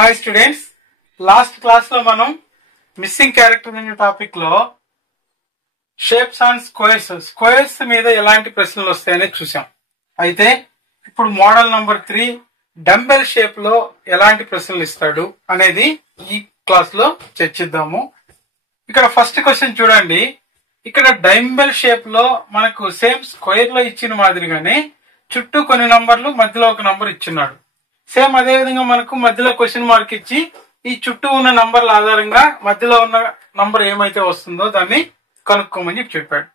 Hi students, last class లో మనం missing character అనే టాపిక్ లో షేప్స్ అండ్ స్క్వేర్స్ మీద ఎలాంటి ప్రశ్నలు వస్తాయని చూసాం. అయితే ఇప్పుడు మోడల్ నంబర్ 3 డంబెల్ షేప్ లో ఎలాంటి ప్రశ్నలు ఇస్తాడు అనేది ఈ క్లాస్ లో చర్చిద్దాము. ఇక్కడ ఫస్ట్ క్వశ్చన్ చూడండి. ఇక్కడ డంబెల్ షేప్ లో మనకు సేమ్ స్క్వేర్ లో ఇచ్చిన మాదిరిగానే చుట్టూ కొన్ని నంబర్లు, మధ్యలో ఒక నంబర్ ఇచ్చున్నాడు. సేమ్ అదే విధంగా మనకు మధ్యలో క్వశ్చన్ మార్క్ ఇచ్చి ఈ చుట్టూ ఉన్న నంబర్ల ఆధారంగా మధ్యలో ఉన్న నంబర్ ఏమైతే వస్తుందో దాన్ని కనుక్కోమని చెప్పాడు.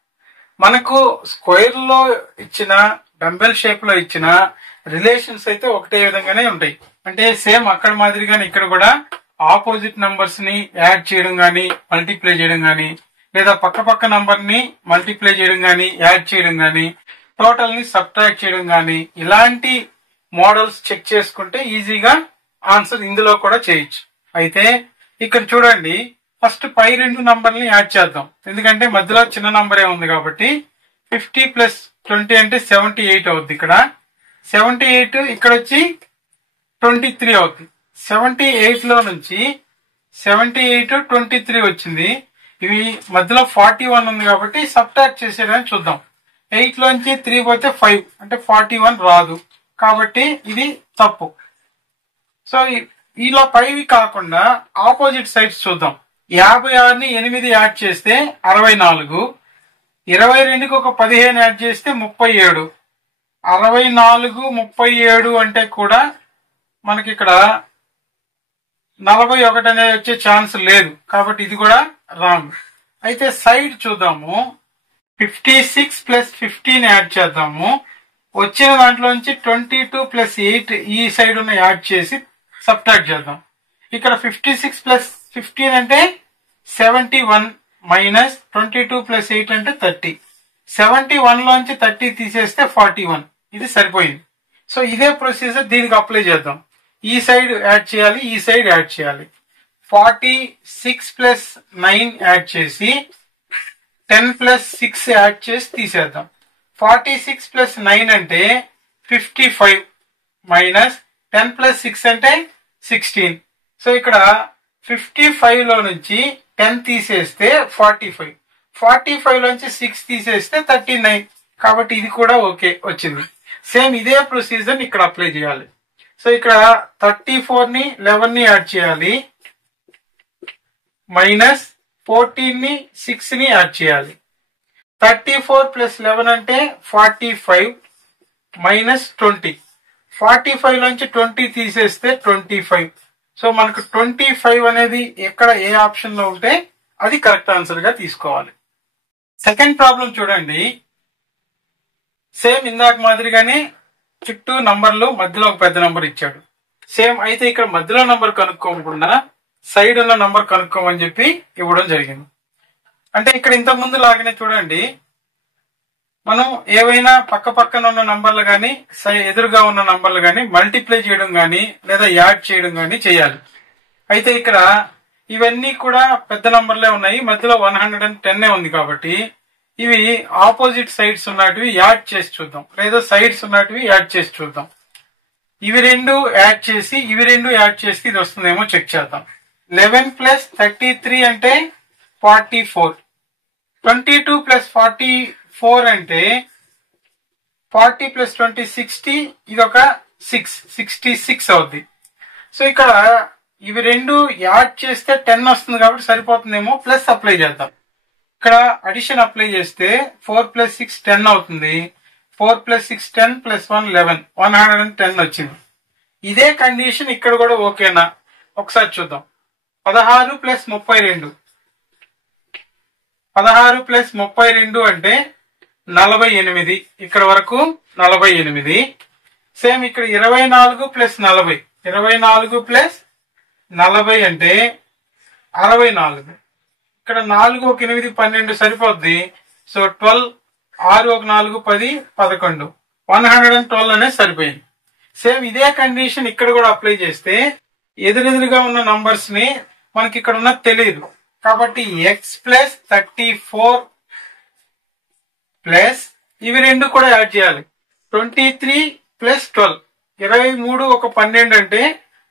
మనకు స్క్వేర్ లో ఇచ్చిన, డంబెల్ షేప్ లో ఇచ్చిన రిలేషన్స్ అయితే ఒకటే విధంగానే ఉంటాయి. అంటే సేమ్ అక్కడ మాదిరిగానే ఇక్కడ కూడా ఆపోజిట్ నంబర్స్ ని యాడ్ చేయడం గానీ, మల్టిప్లై చేయడం గానీ, లేదా పక్క పక్క నంబర్ ని మల్టిప్లై చేయడం గానీ, యాడ్ చేయడం గానీ, టోటల్ ని సబ్ట్రాక్ట్ చేయడం గానీ, ఇలాంటి మోడల్స్ చెక్ చేసుకుంటే ఈజీగా ఆన్సర్ ఇందులో కూడా చేయొచ్చు. అయితే ఇక్కడ చూడండి, ఫస్ట్ పై రెండు నంబర్ని యాడ్ చేద్దాం. ఎందుకంటే మధ్యలో చిన్న నంబరే ఉంది కాబట్టి 50 + 20 అంటే 78 అవుద్ది. ఇక్కడ 78, ఇక్కడ వచ్చి 23 అవుతుంది. 78 లో నుంచి 78, 23 వచ్చింది. ఇవి మధ్యలో 41 ఉంది కాబట్టి సబ్ట్రాక్ట్ చేసేయడానికి చూద్దాం. 8 లోంచి 3 పోతే 5 అంటే 41 రాదు కాబట్టి ఇది తప్పు. సో ఇలా పైవి కాకుండా ఆపోజిట్ సైడ్స్ చూద్దాం. 56ని 8 యాడ్ చేస్తే 64, 22కి ఒక 15 యాడ్ చేస్తే 37, 64, 37 అంటే కూడా మనకి ఇక్కడ 41 అనేది వచ్చే ఛాన్స్ లేదు కాబట్టి ఇది కూడా రాంగ్. అయితే సైడ్ చూద్దాము. 56 + 15 యాడ్ చేద్దాము. వచ్చిన దాంట్లోంచి 22 + 8 ఈ సైడ్ ఉన్న యాడ్ చేసి సబ్ట్రాక్ట్ చేద్దాం. ఇక్కడ 56 + 15 అంటే 71 మైనస్ 22 + 8 అంటే 30. 71 లోంచి 30 తీసేస్తే 41. ఇది సరిపోయింది. సో ఇదే ప్రొసీజర్ దీనికి అప్లై చేద్దాం. ఈ సైడ్ యాడ్ చేయాలి, ఈ సైడ్ యాడ్ చేయాలి. 46 + 9 యాడ్ చేసి 10 + 6 యాడ్ చేసి తీసేద్దాం. 46 + 9 అంటే 55 మైనస్ 10 + 6 అంటే 16. సో ఇక్కడ 55 లో నుంచి 10 తీసేస్తే 45, 45 లోంచి 6 తీసేస్తే 39. కాబట్టి ఇది కూడా ఓకే వచ్చింది. సేమ్ ఇదే ప్రొసీజర్ ఇక్కడ అప్లై చేయాలి. సో ఇక్కడ 34ని 11ని యాడ్ చేయాలి, మైనస్ 14ని 6ని యాడ్ చేయాలి. 34 + 11 అంటే 45 మైనస్ 20, 45 నుంచి 20 తీసేస్తే 25. సో మనకు 25 అనేది ఎక్కడ ఏ ఆప్షన్ లో ఉంటే అది కరెక్ట్ ఆన్సర్ గా తీసుకోవాలి. సెకండ్ ప్రాబ్లం చూడండి. సేమ్ ఇందాక మాదిరిగానే చుట్టూ నంబర్లు, మధ్యలో ఒక పెద్ద నంబర్ ఇచ్చాడు. సేమ్ అయితే ఇక్కడ మధ్యలో నంబర్ కనుక్కోకుండా సైడ్ ఉన్న నంబర్ కనుక్కోమని చెప్పి ఇవ్వడం జరిగింది. అంటే ఇక్కడ ఇంతకు ముందు లాగానే చూడండి, మనం ఏవైనా పక్క పక్కన ఉన్న నంబర్లు గాని, ఎదురుగా ఉన్న నంబర్లు గాని మల్టిప్లై చేయడం గాని, లేదా యాడ్ చేయడం గాని చేయాలి. అయితే ఇక్కడ ఇవన్నీ కూడా పెద్ద నంబర్లే ఉన్నాయి, మధ్యలో 110 ఉంది కాబట్టి ఇవి ఆపోజిట్ సైడ్స్ ఉన్నటివి యాడ్ చేసి చూద్దాం, లేదా సైడ్స్ ఉన్నటివి యాడ్ చేసి చూద్దాం. ఇవి రెండు యాడ్ చేసి, ఇవి రెండు యాడ్ చేసి ఇది వస్తుందేమో చెక్ చేద్దాం. 11 + 33 అంటే 44, 22 + 44 అంటే 40 + 20 60, ఇది ఒక 66 అవుద్ది. సో ఇక్కడ ఇవి రెండు యాడ్ చేస్తే 10 వస్తుంది కాబట్టి సరిపోతుందేమో. ప్లస్ అప్లై చేద్దాం. ఇక్కడ అడిషన్ అప్లై చేస్తే 4 + 6 10 అవుతుంది. 4 + 6 10 + 1 11, 110 వచ్చింది. ఇదే కండిషన్ ఇక్కడ కూడా ఓకేనా ఒకసారి చూద్దాం. 16 + 32, 16 + 32 అంటే 48, ఇక్కడ వరకు 48. సేమ్ ఇక్కడ 24 + 40, 24 + 40 అంటే 64. ఇక్కడ 4 ఒక 8 12 సరిపోద్ది. సో 12, 6 ఒక 4 10 11, 112 అనేది సరిపోయింది. సేమ్ ఇదే కండిషన్ ఇక్కడ కూడా అప్లై చేస్తే ఎదురెదురుగా ఉన్న నంబర్స్ ని మనకి ఇక్కడ ఉన్నది తెలియదు కాబట్టి x + 34 ప్లస్ ఇవి రెండు కూడా యాడ్ చేయాలి. 23 + 12, 23 ఒక 12 అంటే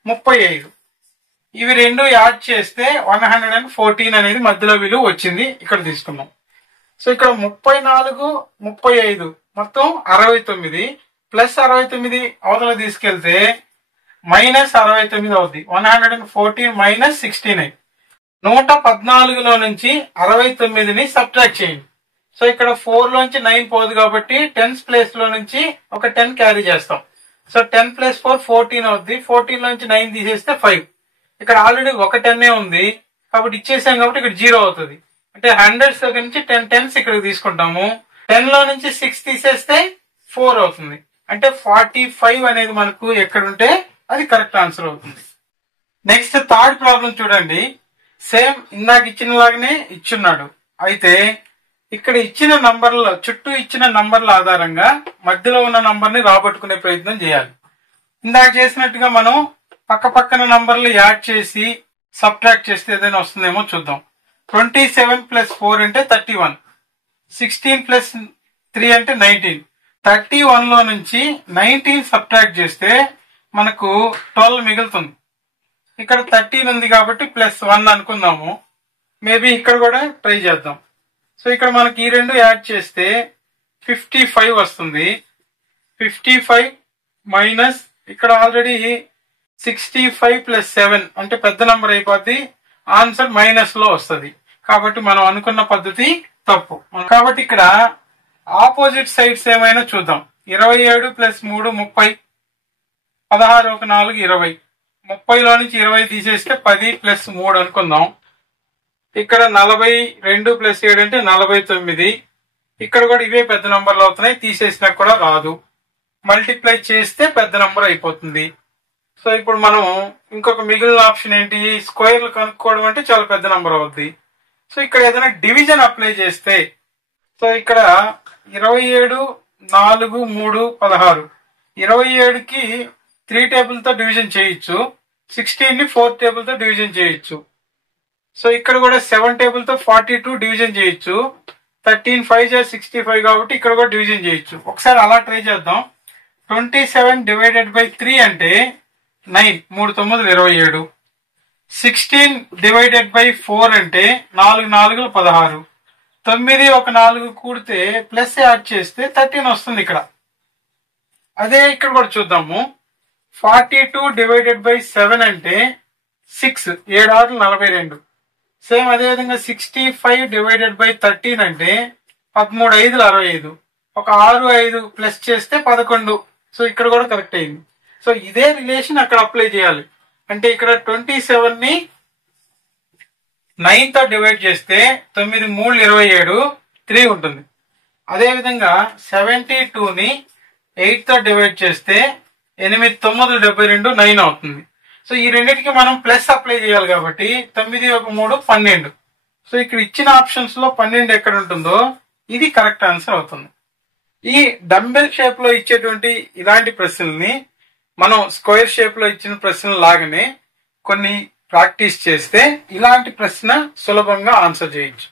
35. ఇవి రెండు యాడ్ చేస్తే 114 అనేది మధ్యలో విలువ వచ్చింది. ఇక్కడ తీసుకున్నాం. సో ఇక్కడ 34, 35 మొత్తం 69 ప్లస్ 69 అవతల తీసుకెళ్తే మైనస్ 69 అవుద్ది. 114 మైనస్ 69. 114లో నుంచి 69ని సబ్ట్రాక్ట్ చేయండి. సో ఇక్కడ 4 లోంచి 9 పోదు కాబట్టి 10s ప్లేస్ లో నుంచి ఒక 10 క్యారీ చేస్తాం. సో 10 ప్లస్ 4 14 అవుద్ది. 14 లోంచి 9 తీసేస్తే 5. ఇక్కడ ఆల్రెడీ ఒక 10 ఉంది కాబట్టి ఇచ్చేసాం కాబట్టి ఇక్కడ 0 అవుతుంది. అంటే 100s దగ్గర నుంచి 10 10s ఇక్కడ తీసుకుంటాము. 10 లో నుంచి 6 తీసేస్తే 4 అవుతుంది. అంటే 45 అనేది మనకు ఎక్కడుంటే అది కరెక్ట్ ఆన్సర్ అవుతుంది. నెక్స్ట్ థర్డ్ ప్రాబ్లం చూడండి. సేమ్ ఇందాక ఇచ్చిన లాగానే ఇచ్చున్నాడు. అయితే ఇక్కడ ఇచ్చిన నంబర్ల చుట్టూ ఇచ్చిన నంబర్ల ఆధారంగా మధ్యలో ఉన్న నంబర్ ని రాబట్టుకునే ప్రయత్నం చేయాలి. ఇందాక చేసినట్టుగా మనం పక్క పక్కన నంబర్లు యాడ్ చేసి సబ్ట్రాక్ట్ చేస్తే ఏదైనా వస్తుందేమో చూద్దాం. 27 ప్లస్ 4 అంటే 31. 16 ప్లస్ 3 అంటే 19. 31 లో నుంచి 19 సబ్ట్రాక్ట్ చేస్తే మనకు 12 మిగులుతుంది. ఇక్కడ 13 ఉంది కాబట్టి ప్లస్ 1 అనుకుందాము. మేబీ ఇక్కడ కూడా ట్రై చేద్దాం. సో ఇక్కడ మనకి ఈ రెండు యాడ్ చేస్తే 55 వస్తుంది. 55 మైనస్ ఇక్కడ ఆల్రెడీ 65 ప్లస్ 7 అంటే పెద్ద నంబర్ అయిపోద్ది. ఆన్సర్ మైనస్ లో వస్తుంది. కాబట్టి మనం అనుకున్న పద్ధతి తప్పు. కాబట్టి ఇక్కడ ఆపోజిట్ సైడ్స్ ఏమైనా చూద్దాం. 27 ప్లస్ 3 30. 16 ఒక 4 20. 30లో నుంచి 20 తీసేస్తే 10 ప్లస్ 3 అనుకుందాం. ఇక్కడ 42 ప్లస్ 7 అంటే 49. ఇక్కడ కూడా ఇవే పెద్ద నంబర్లు అవుతున్నాయి. తీసేసినా కూడా రాదు. మల్టిప్లై చేస్తే పెద్ద నంబర్ అయిపోతుంది. సో ఇప్పుడు మనం ఇంకొక మిగిలిన ఆప్షన్ ఏంటి? స్క్వేర్లు కనుక్కోవడం అంటే చాలా పెద్ద నంబర్ అవుద్ది. సో ఇక్కడ ఏదైనా డివిజన్ అప్లై చేస్తే సో ఇక్కడ 27 4 3 16. 27కి 3 టేబుల్ తో డివిజన్ చేయొచ్చు. 16 ని 4 టేబుల్ తో డివిజన్ చేయొచ్చు. సో ఇక్కడ కూడా 7 టేబుల్ తో 42 డివిజన్ చేయొచ్చు. 13 5 65 కాబట్టి ఇక్కడ కూడా డివిజన్ చేయొచ్చు. ఒకసారి అలా ట్రై చేద్దాం. 27 డివైడెడ్ బై 3 అంటే 9. 3 9 27. 16 డివైడెడ్ బై 4 అంటే 4 4 16. 9 ఒక 4 కూడితే ప్లస్ యాడ్ చేస్తే 13 వస్తుంది ఇక్కడ. అదే ఇక్కడ కూడా చూద్దాము. 42 డివైడెడ్ బై 7 అంటే 6. 7 6 42. సేమ్ అదే విధంగా 65 డివైడెడ్ బై 13 అంటే 13 5 65. ఒక 6 5 ప్లస్ చేస్తే 11. సో ఇక్కడ కూడా కరెక్ట్ అయింది. సో ఇదే రిలేషన్ అక్కడ అప్లై చేయాలి. అంటే ఇక్కడ 27 ని 9 తో డివైడ్ చేస్తే 9 3 27 3 ఉంటుంది. అదే విధంగా 72 ని 8 తో డివైడ్ చేస్తే 8 9 72 9 అవుతుంది. సో ఈ రెండింటికి మనం ప్లస్ అప్లై చేయాలి కాబట్టి 9 1 3 12. సో ఇక్కడ ఇచ్చిన ఆప్షన్స్ లో 12 ఎక్కడ ఉంటుందో ఇది కరెక్ట్ ఆన్సర్ అవుతుంది. ఈ డంబెల్ షేప్ లో ఇచ్చేటువంటి ఇలాంటి ప్రశ్నల్ని మనం స్క్వేర్ షేప్ లో ఇచ్చిన ప్రశ్నలు లాగానే కొన్ని ప్రాక్టీస్ చేస్తే ఇలాంటి ప్రశ్న సులభంగా ఆన్సర్ చేయొచ్చు.